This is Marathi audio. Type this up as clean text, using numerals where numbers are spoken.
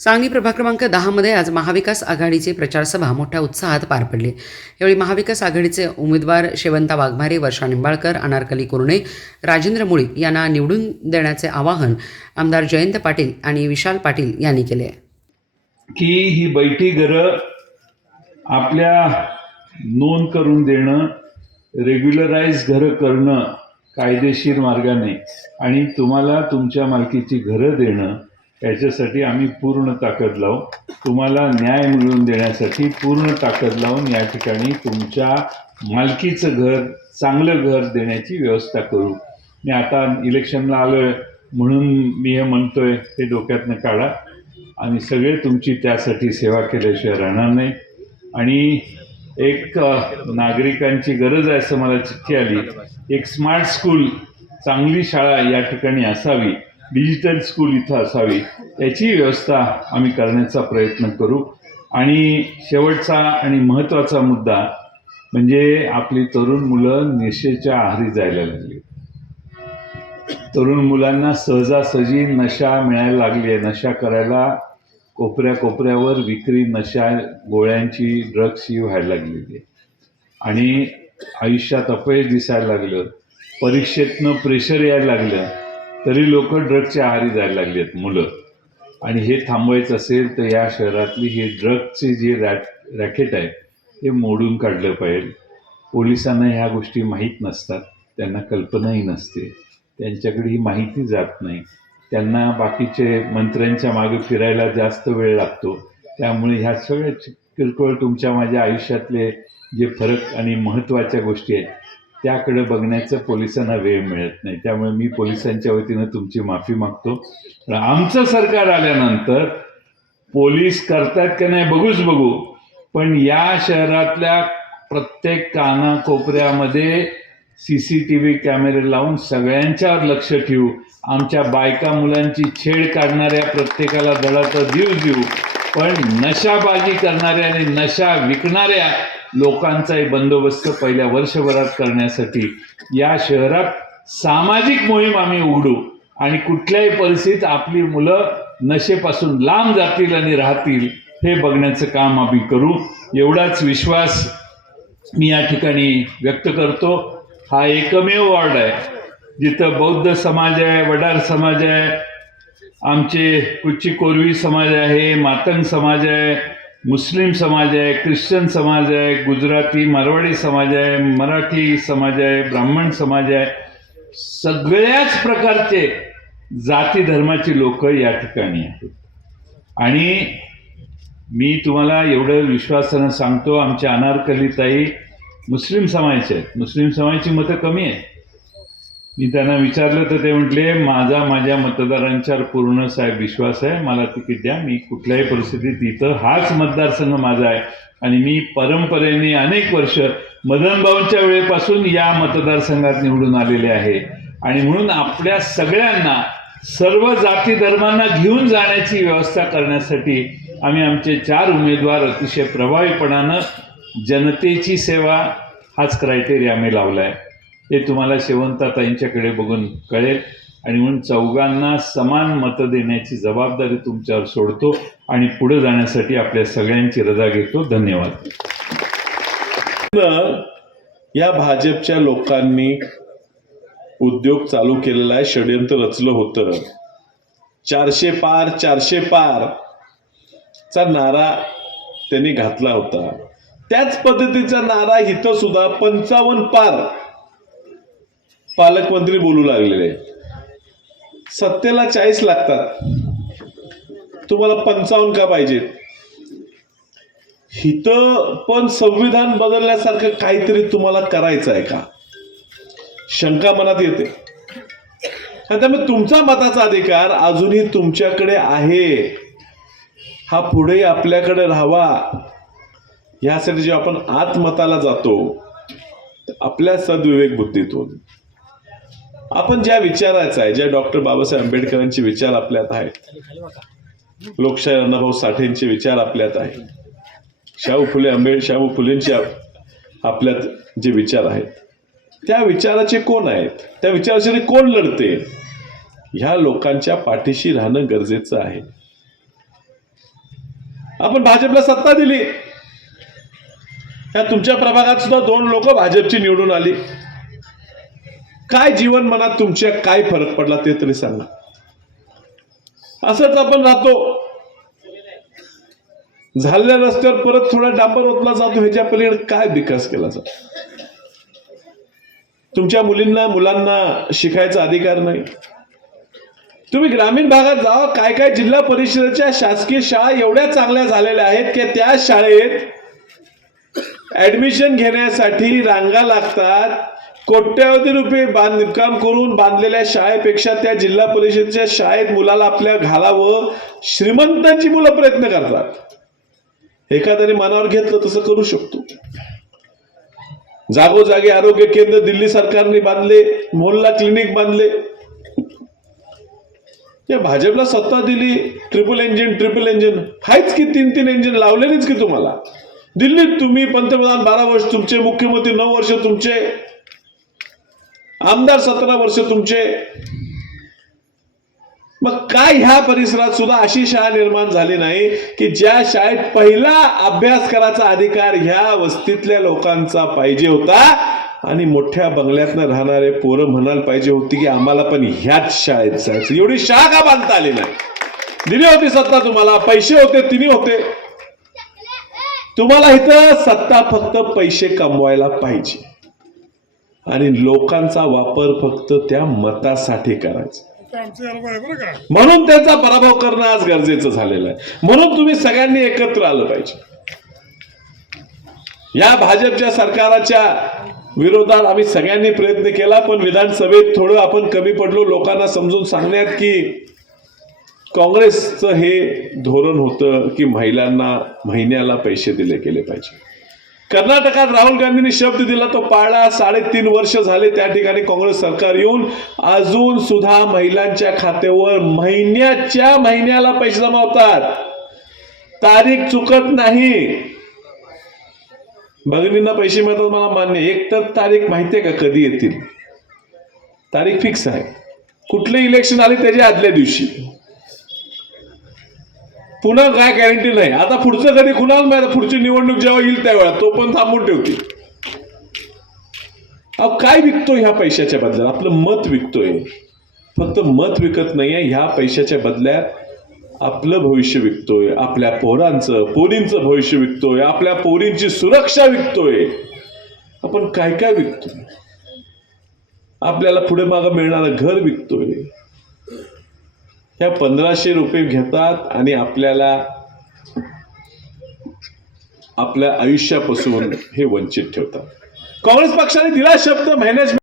सांगली प्रभाग क्रमांक 10 मध्ये आज महाविकास आघाडीची प्रचारसभा मोठ्या उत्साहात पार पडली। यावेळी महाविकास आघाडीचे उमेदवार शेवंता वाघमारे, वर्षा निंबाळकर, अनारकली कुरणे, राजेंद्र मुळीक यांना निवडून देण्याचे आवाहन आमदार जयंत पाटील आणि विशाल पाटील यांनी केले की ही बैठी घरं आपल्या नोंद करून देणं, रेग्युलराइज घरं करणं कायदेशीर मार्गाने आणि तुम्हाला तुमच्या मालकीची घरं देणं याच्यासाठी आम्ही पूर्ण ताकद लावू। तुम्हाला न्याय मिळवून देण्यासाठी पूर्ण ताकद लावून या ठिकाणी तुमच्या मालकीचं घर, चांगलं घर देण्याची व्यवस्था करू। मी आता इलेक्शनला आलोय म्हणून मी हे म्हणतोय ते डोक्यातनं काढा आणि सगळे तुमची त्यासाठी सेवा केल्याशिवाय राहणार नाही। आणि एक नागरिकांची गरज आहे असं मला चिठ्ठी आली, एक स्मार्ट स्कूल, चांगली शाळा या ठिकाणी असावी, डिजिटल स्कूल इथं असावी, याची व्यवस्था आम्ही करण्याचा प्रयत्न करू। आणि शेवटचा आणि महत्त्वाचा मुद्दा म्हणजे आपली तरुण मुलं निशेच्या आहारी जायला लागली। तरुण मुलांना सहजासहजी नशा मिळायला लागली आहे, नशा करायला कोपऱ्या कोपऱ्यावर विक्री, नशा गोळ्यांची, ड्रग्सची व्हायला लागलेली आहे आणि आयुष्यात अपयश दिसायला लागलं, परीक्षेतनं प्रेशर यायला लागलं तरी लोक ड्रग्सच्या आहारी जायला लागली आहेत मुलं। आणि हे थांबवायचं असेल तर या शहरातली ही ड्रग्सची जी रॅकेट आहे हे मोडून काढलं पाहिजे। पोलिसांना ह्या गोष्टी माहीत नसतात, त्यांना कल्पनाही नसते, त्यांच्याकडे ही माहिती जात नाही, त्यांना बाकीचे मंत्र्यांच्या मागे फिरायला जास्त वेळ लागतो। त्यामुळे ह्या सगळ्या किरकोळ तुमच्या माझ्या आयुष्यातले जे फरक आणि महत्त्वाच्या गोष्टी आहेत त्याकडे बघण्याचं पोलिसांना वेळ मिळत नाही। त्यामुळे मी पोलिसांच्या वतीनं तुमची माफी मागतो। आमचं सरकार आल्यानंतर पोलीस करतात का नाही बघूच बघू, पण या शहरातल्या प्रत्येक कानाकोपऱ्यामध्ये CCTV कॅमेरे लावून सगळ्यांच्यावर लक्ष ठेवू। आमच्या बायका मुलांची छेड काढणाऱ्या प्रत्येकाला दडा तर देऊ, पण नशाबाजी करणाऱ्या आणि नशा विकणाऱ्या लोकांचाही बंदोबस्त पहिल्या वर्षभरात करण्यासाठी या शहरात सामाजिक मोहीम आम्ही उघडू आणि कुठल्याही परिस्थितीत आपली मुलं नशेपासून लांब जातील आणि राहतील हे बघण्याचं काम आम्ही करू। एवढाच विश्वास मी या ठिकाणी व्यक्त करतो। हा एकमेव वॉर्ड आहे जिथं बौद्ध समाज आहे, वडार समाज आहे, आमचे कुची कोरवी समाज आहे, मातंग समाज आहे, मुस्लिम समाज आहे, ख्रिश्चन समाज आहे, गुजराती मारवाडी समाज आहे, मराठी समाज आहे, ब्राह्मण समाज आहे, सगळ्याच प्रकारचे जाती धर्माची लोक या ठिकाणी आहेत। आणि मी तुम्हाला एवढं विश्वासानं सांगतो, आमच्या अनारकलीताई मुस्लिम समाजाचे आहेत, मुस्लिम समाजाची मतं कमी आहेत। मी त्यांना विचारलं तर ते म्हटले माझ्या मतदारांच्यावर पूर्ण साहेब विश्वास आहे, मला तिकीट द्या, मी कुठल्याही परिस्थितीत इथं हाच मतदारसंघ माझा आहे आणि मी परंपरेने अनेक वर्ष मदनभाऊंच्या वेळेपासून या मतदारसंघात निवडून आलेले आहे। आणि म्हणून आपल्या सगळ्यांना, सर्व जाती धर्मांना घेऊन जाण्याची व्यवस्था करण्यासाठी आम्ही आमचे 4 उमेदवार अतिशय प्रभावीपणानं जनतेची सेवा हाच क्रायटेरिया आम्ही लावला आहे। हे तुम्हाला शेवंताताईंच्याकडे बघून कळेल आणि म्हणून चौघांना समान मतं देण्याची जबाबदारी तुमच्यावर सोडतो आणि पुढे जाण्यासाठी आपल्या सगळ्यांची रजा घेतो। धन्यवाद। या भाजपच्या लोकांनी उद्योग चालू केलेला आहे, षड्यंत्र रचलं होतं। 400 पार 400 पार चा नारा त्यांनी घातला होता। त्याच पद्धतीचा नारा इथं सुद्धा 55 पार पालकमंत्री बोलू लागलेले। सत्तेला 40 लागतात, तुम्हाला 55 का पाहिजेत? इथं पण संविधान बदलण्यासारखं काहीतरी तुम्हाला करायचं आहे का, शंका मनात येते। त्यामुळे तुमचा मताचा अधिकार अजूनही तुमच्याकडे आहे, हा पुढे आपल्याकडे राहावा। यासाठी जेव्हा आपण आत्मताला जातो आपल्या सद्विवेक बुद्धीतून आपण ज्या विचारायचं आहे, ज्या डॉक्टर बाबासाहेब आंबेडकरांचे विचार आपल्यात आहेत, लोकशाही अण्णाभाऊ साठेंचे विचार आपल्यात आहेत, शाहू फुलेंचे आपल्यात जे विचार आहेत, त्या विचाराचे कोण आहेत, त्या विचारासाठी कोण लढते, ह्या लोकांच्या पाठीशी राहणं गरजेचं आहे। आपण भाजपला सत्ता दिली, या तुमच्या प्रभागात सुद्धा 2 लोक भाजपची निवडून आली. काय जीवन मनात तुमच्या काय फरक पडला ते तरी सांगा. असंच आपण राहतो, झालेल्या रस्त्यावर परत थोडा डांबर ओतला जातो, ह्याच्या पलीकडे काय विकास केला जातो. तुमच्या मुलांना शिकायचा अधिकार नाही. तुम्ही ग्रामीण भागात जावा, काय काय जिल्हा परिषदेच्या शासकीय शाळा एवढ्या चांगल्या झालेल्या आहेत की त्या शाळेत ऍडमिशन घेण्यासाठी रांगा लागतात. कोट्यवधी रुपये बांधकाम करून बांधलेल्या शाळेपेक्षा त्या जिल्हा परिषदेच्या शाळेत मुलाला आपल्या घालावं श्रीमंतांची मुलं प्रयत्न करतात. एखाद्याने मनावर घेतलं तसं करू शकतो. जागोजागी आरोग्य केंद्र दिल्ली सरकारने बांधले, मोहल्ला क्लिनिक बांधले. या भाजपला सत्ता दिली, ट्रिपल इंजिन हायच की, 3 इंजिन लावलेलीच की तुम्हाला. दिल्लीत तुम्ही पंतप्रधान 12 वर्ष तुमचे, मुख्यमंत्री 9 वर्ष तुमचे, आमदार 17 वर्ष तुमचे. मग काय ह्या परिसरात सुद्धा अशी शाळा निर्माण झाली नाही की ज्या शाळेत पहिला अभ्यास करायचा अधिकार ह्या वस्तीतल्या लोकांचा पाहिजे होता आणि मोठ्या बंगल्यातनं राहणारे पोरं म्हणायला पाहिजे होती की आम्हाला पण ह्याच शाळेत जायचं. एवढी शाळा का बांधता आली नाही? दिली होती सत्ता तुम्हाला, पैसे होते, तिन्ही होते. तुम्हाला इथं सत्ता फक्त पैसे कमवायला पाहिजे आणि लोकांचा वापर फक्त त्या मतासाठी करायचा. म्हणून त्यांचा पराभव करणं आज गरजेचं झालेलं आहे. म्हणून तुम्ही सगळ्यांनी एकत्र आलं पाहिजे. या भाजपच्या सरकारच्या विरोधात आम्ही सगळ्यांनी प्रयत्न केला, पण विधानसभेत थोडं आपण कमी पडलो लोकांना समजून सांगण्यात की काँग्रेसचं हे धोरण होतं की महिलांना महिन्याला पैसे दिले गेले पाहिजे. कर्नाटकात राहुल गांधींनी शब्द दिला तो पाळला. 3.5 वर्ष झाले त्या ठिकाणी काँग्रेस सरकार येऊन, अजून सुद्धा महिलांच्या खात्यावर महिन्याला पैसे जमा होतात. तारीख चुकत नाही. भगिनींना पैसे मिळतात मला मान्य, एक तर तारीख माहितीये का कधी येतील? तारीख फिक्स आहे. कुठले इलेक्शन आले त्याच्या आदल्या दिवशी. पुन्हा काय गॅरंटी नाही. आता पुढचं कधी कुणाला माहिती, पुढची निवडणूक जेव्हा येईल त्यावेळा तो पण थांबून ठेवतील. अहो काय विकतोय ह्या पैशाच्या बदल्यात? आपलं मत विकतोय. फक्त मत विकत नाहीये, ह्या पैशाच्या बदल्यात आपलं भविष्य विकतोय, आपल्या पोरींचं भविष्य विकतोय, आपल्या पोरींची सुरक्षा विकतोय. आपण काय काय विकतोय? आपल्याला पुढे मागं मिळणारं घर विकतोय. ह्या 1500 रुपये घेतात आणि आपल्याला आपल्या आयुष्यापासून हे वंचित ठेवतात. काँग्रेस पक्षाने दिला शब्द मॅनेजमेंट